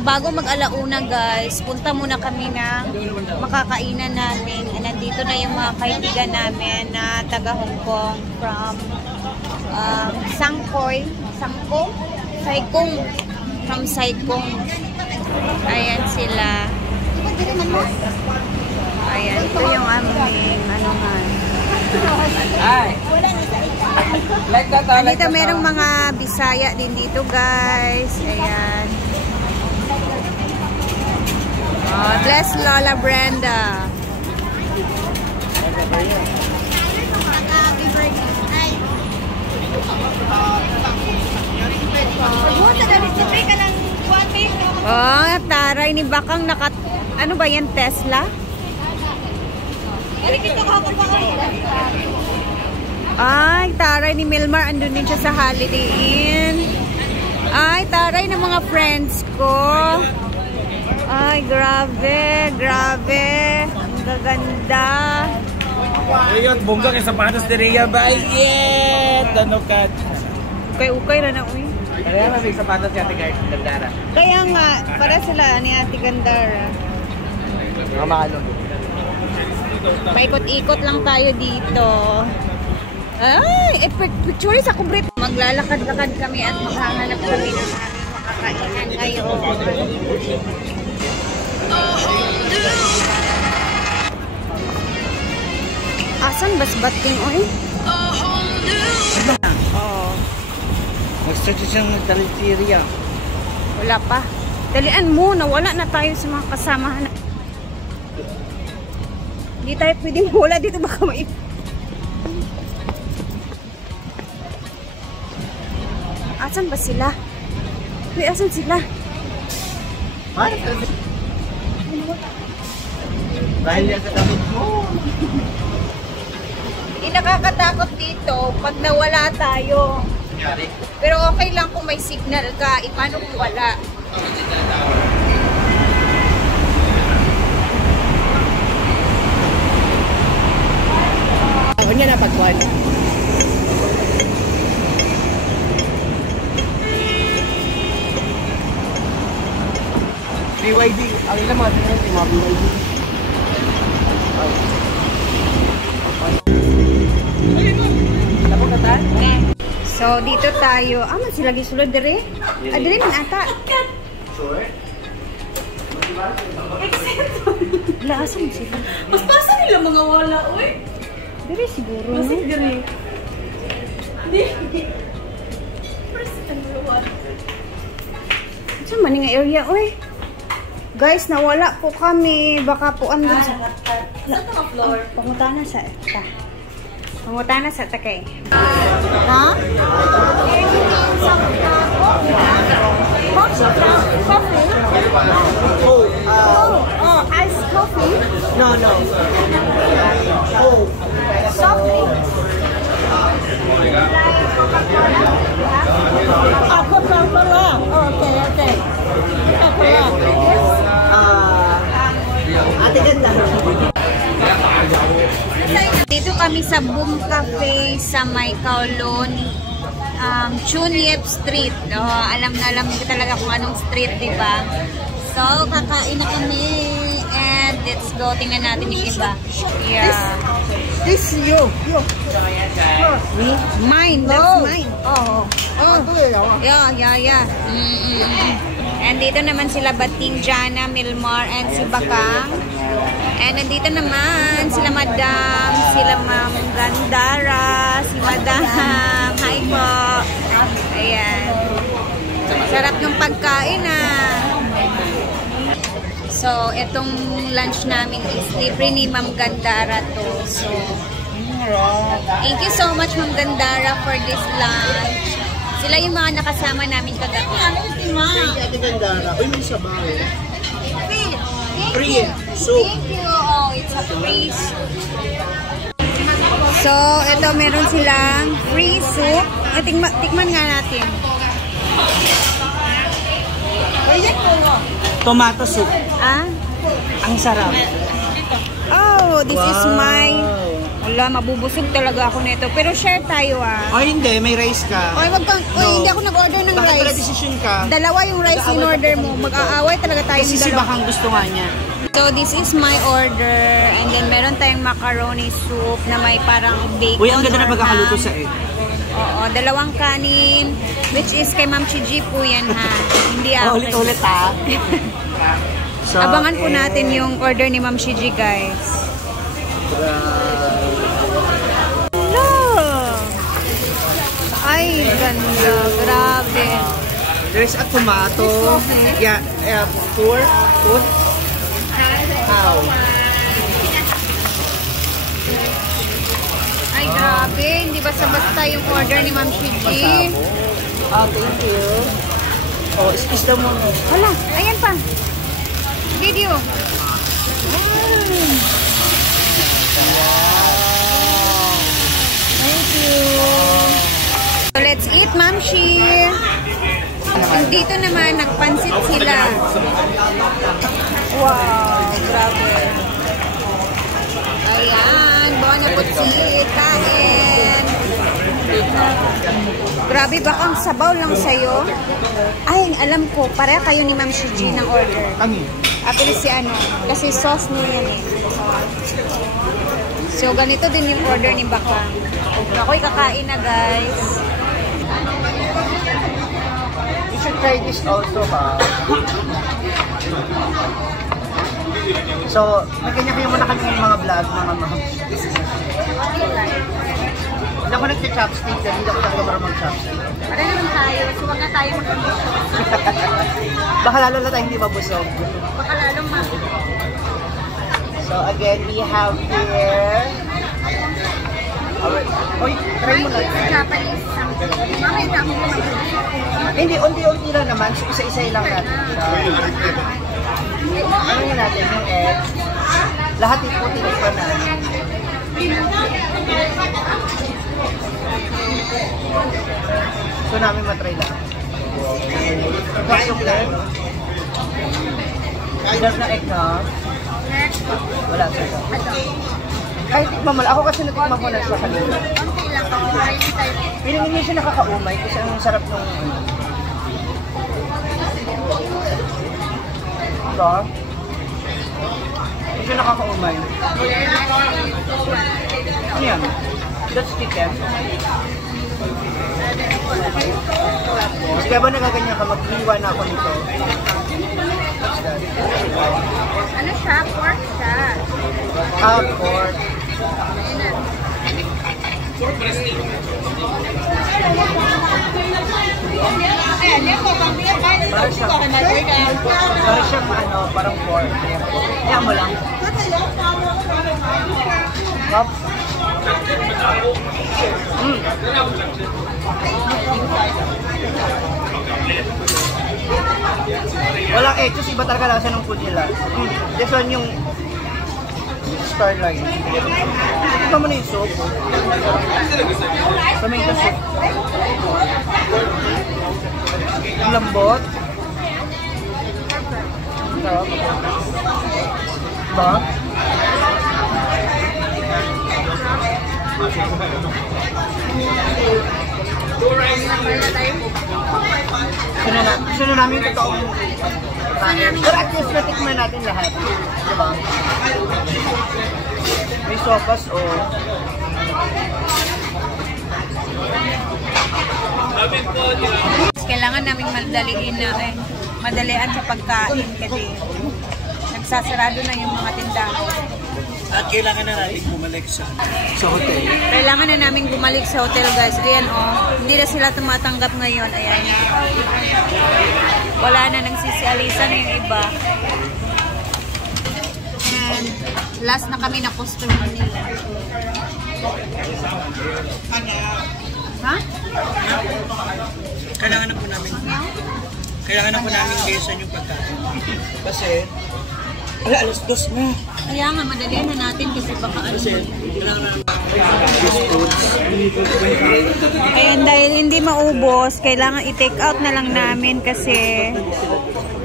Bago mag-alauna guys, punta muna kami na makakainan namin. Nandito na yung mga kaibigan namin na taga Hong Kong from Saikong. Ayan sila. Ayan, ito yung aming dito merong mga Bisaya din dito guys. Ayan. Oh, bless Lola Brenda. Oh, taray ni Bakang ano ba yan, Tesla? Ay, taray ni Milmar, andun din siya sa Holiday Inn. Ay, taray ng mga friends ko. Ay, grabe. Ang gaganda. Ayun, bongga kay sapatos ni Rhea ba? Tanukat. Ukay na na, uy. Kaya may sapatos si Ate Gandara. Kaya nga, para sila ni Ate Gandara. Mga makalong. Paikot-ikot lang tayo dito. Ay, picture sa kubrit. Maglalakad-lakad kami at maghahanap kami ng aming makakainan ngayon. Asan basbating, oy? Oh. Mag-start siyang talentiriya. Wala pa. Dalian mo, nawala na tayo sa mga kasamahan. Hindi tayo pwedeng wala dito, baka may... Asan ba sila? Uy, asan sila? Dahil yan sa damit mo. Hindi nakakatakot dito pag nawala tayo. Pero okay lang kung may signal ka. Paano kung wala? Ano niya napagkuhan? BYD. Ang ilang mga tingin yung mga BYD. So, dito tayo. Man sila gisulod dire? Dire man ata. Sure? Laasan sila. Mas basa nila mga wala, oy. Dire siguro. Mas dire. Hindi. First number one. Saan man nga area, oy? Guys, nawala po kami. Baka po andun sa... Saan ka floor? Pangutana sa... Pangutana sa takay. Ha? Coffee? Oh, iced coffee? No. Oh. Soft drink? Like Coca-Cola? Coca-Cola. Okay. Ate Ganda. Dito kami sa Boom Cafe sa may Kowloon, Chuniep Street. Alam ko talaga kung anong street, diba? So, kakain na kami and let's go. Tingnan natin yung iba. Yeah. This you. Me? Mine. That's mine. Oh. Yeah. And dito naman sila Bating, Jana, Milmar, and si Bakang. And nandito naman sila Madam, sila Ma'am Gandara, si Madam. Hi po. Ayan. Sarap ng pagkain So, itong lunch namin is libre ni Ma'am Gandara to. So, thank you so much Ma'am Gandara for this lunch. Sila yung mga nakasama namin kagabi. Ate Gandara. Uy, may sabaw. Free. Soup. Thank you. Oh, it's a free soup. So, ito meron silang free soup. Tikman nga natin. Tomato soup. Ah? Ang sarap. Oh, this is my Wala, mabubusog talaga ako nito. Pero share tayo ah. O hindi, may rice ka. Oy, wag kang, oy, hindi ako nag-order ng Bakit pala rice. decision ka? Dalawa yung rice in order mo. Mag-aaway talaga tayong Kasi si dalawa. Bakang gusto nga niya. So, this is my order. And then, meron tayong macaroni soup na may parang bacon. Uy, ang ganda na or pagkakaluto ham. sa egg. Oo, dalawang kanin. Which is kay Ma'am Chiji po yan ha. Hindi ako. Ulit-ulit ha. So, Abangan po natin yung order ni Ma'am Chiji, guys. Hello! Ay, ganda. Grabe. There's a tomato. Yeah, food. How? Ay, grabe. Hindi basta-basta yung order ni Ma'am Chiji. Oh, thank you. Oh, is the mo. Wala. Ayan pa. Video. Thank you. So, let's eat, Ma'am Chi. Dito naman, nagpansit sila. Wow, grabe. Ayan, bon appetit, kain. Grabe, baka ang sabaw lang sa'yo. Ay, alam ko, pareha kayo ni Ma'am Chiji ng order. Apil si ano, kasi sauce niya yan eh. So, ganito din yung order ni Bakang. Ako'y kakain na, guys. You should try this also, ha? So, nagkanya-kanya muna kami ng mga vlog, mga ma'am. Hindi ako nag-chopstick, hindi ako nag-cover mag-chopstick. Para naman tayo, so wag na tayo mag-ambisyon. Baka lalo na tayo hindi mabusog. Baka lalong So, again, we have here... Oy, try mo na. Japanese something. Mamaya na ako Hindi, unti-unti lang naman. So, isa-isa lang natin. Ano yun natin? Yung egg. Lahat ito tinikman na. So, namin matry lang. Pasok lang. Ilang na egg na. Wala, sir. Kahit tikman mo lang. Ako kasi natikman ko na sa kanila. konti lang ako. Piling hindi siya nakakaumay kasi ang sarap nung... Diba? Hindi siya nakakaumay. Ano yan? That's chicken. Kasi kaya ba nagaganyan ka, mag-iwan na ako nito. What's that? Ano siya? Pork siya. Pork. Parang siyang ano, parang pork. Kaya mo lang. Hop. Walang etos, iba talaga lang sa ng food nila. This one yung Starline. Ito mo na yung soup. Tomato soup. Ang lambot. Sarap. Diba? Gusto namin yung totoong kain. Pero at least natikman natin lahat. Diba? May sopas o... Kailangan namin madalian sa pagkain kasi nagsasarado na yung mga tindahan. At kailangan na natin bumalik sa hotel. Kailangan na namin bumalik sa hotel, guys. Ayan, oh. Hindi na sila tumatanggap ngayon. Ayan. Wala na, nagsisialisan na yung iba. And last na kami na customer nila. Ha? Kailangan na po namin besan yung pagkain. Kasi, alas 2 na. Kaya nga, madalian na natin kasi baka ano. Ayan, dahil hindi maubos, kailangan i-take out na lang namin kasi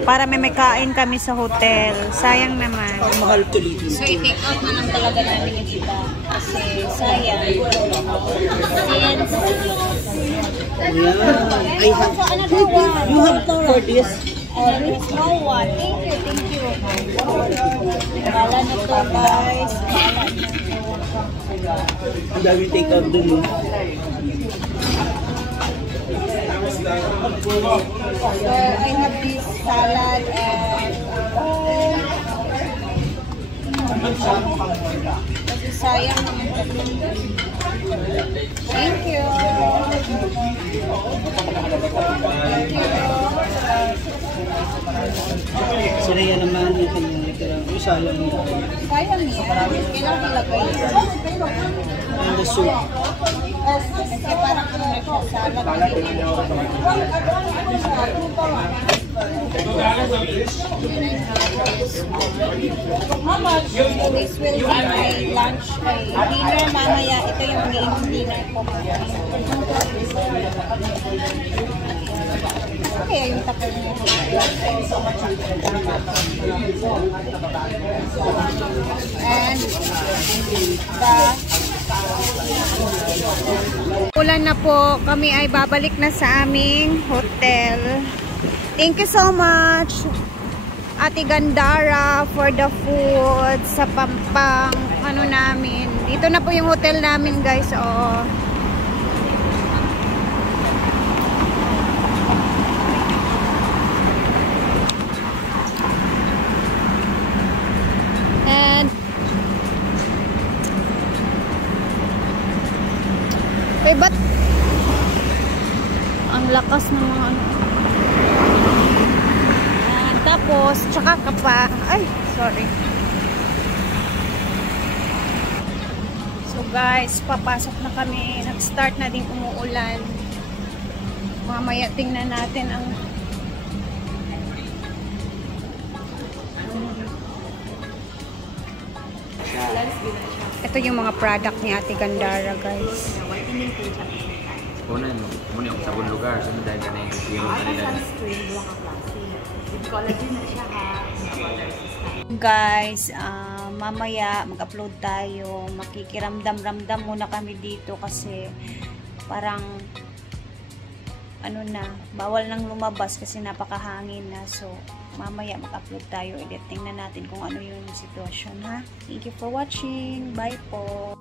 para may kain kami sa hotel. Sayang naman. Mahal tulitin. So, i-take out na lang talaga namin yung iba. Kasi sayang. Since... Ayan. I have, So, another one. you have for this. Oh, the small one. Thank you, thank you. Kala na to, guys. Kala na to. Ang dami take out dun. So, I have this salad and kasi sayang naman kasi. Thank you. Sila yan naman yung kanyang literang. Yung sayang nila. Sayang niya. Kailangan ilagay. And the soup. Kasi parang kung nagsasalad na So this will be my lunch dinner mamaya. Ito yung magiging dinner ko mamaya. Okay, yung takal niya. And ulan na po, kami ay babalik na sa aming hotel. Thank you so much Ate Gandara for the food sa pampang ano namin. Dito na po yung hotel namin, guys. Oh. And ba't ang lakas ng mga ano. And tapos tsaka ka pa ay sorry. So guys, papasok na kami. Nag-start na din umuulan. Mamaya tingnan natin ang ito yung mga product ni Ate Gandara, guys. Una yung sabon lugar, so dahil ka na yung zero kanila. Guys, mamaya mag-upload tayo. Makikiramdam-ramdam muna kami dito kasi parang ano na, bawal nang lumabas kasi napakahangin na. So, mamaya mag-upload tayo. Tingnan natin kung ano yung sitwasyon, ha? Thank you for watching. Bye po.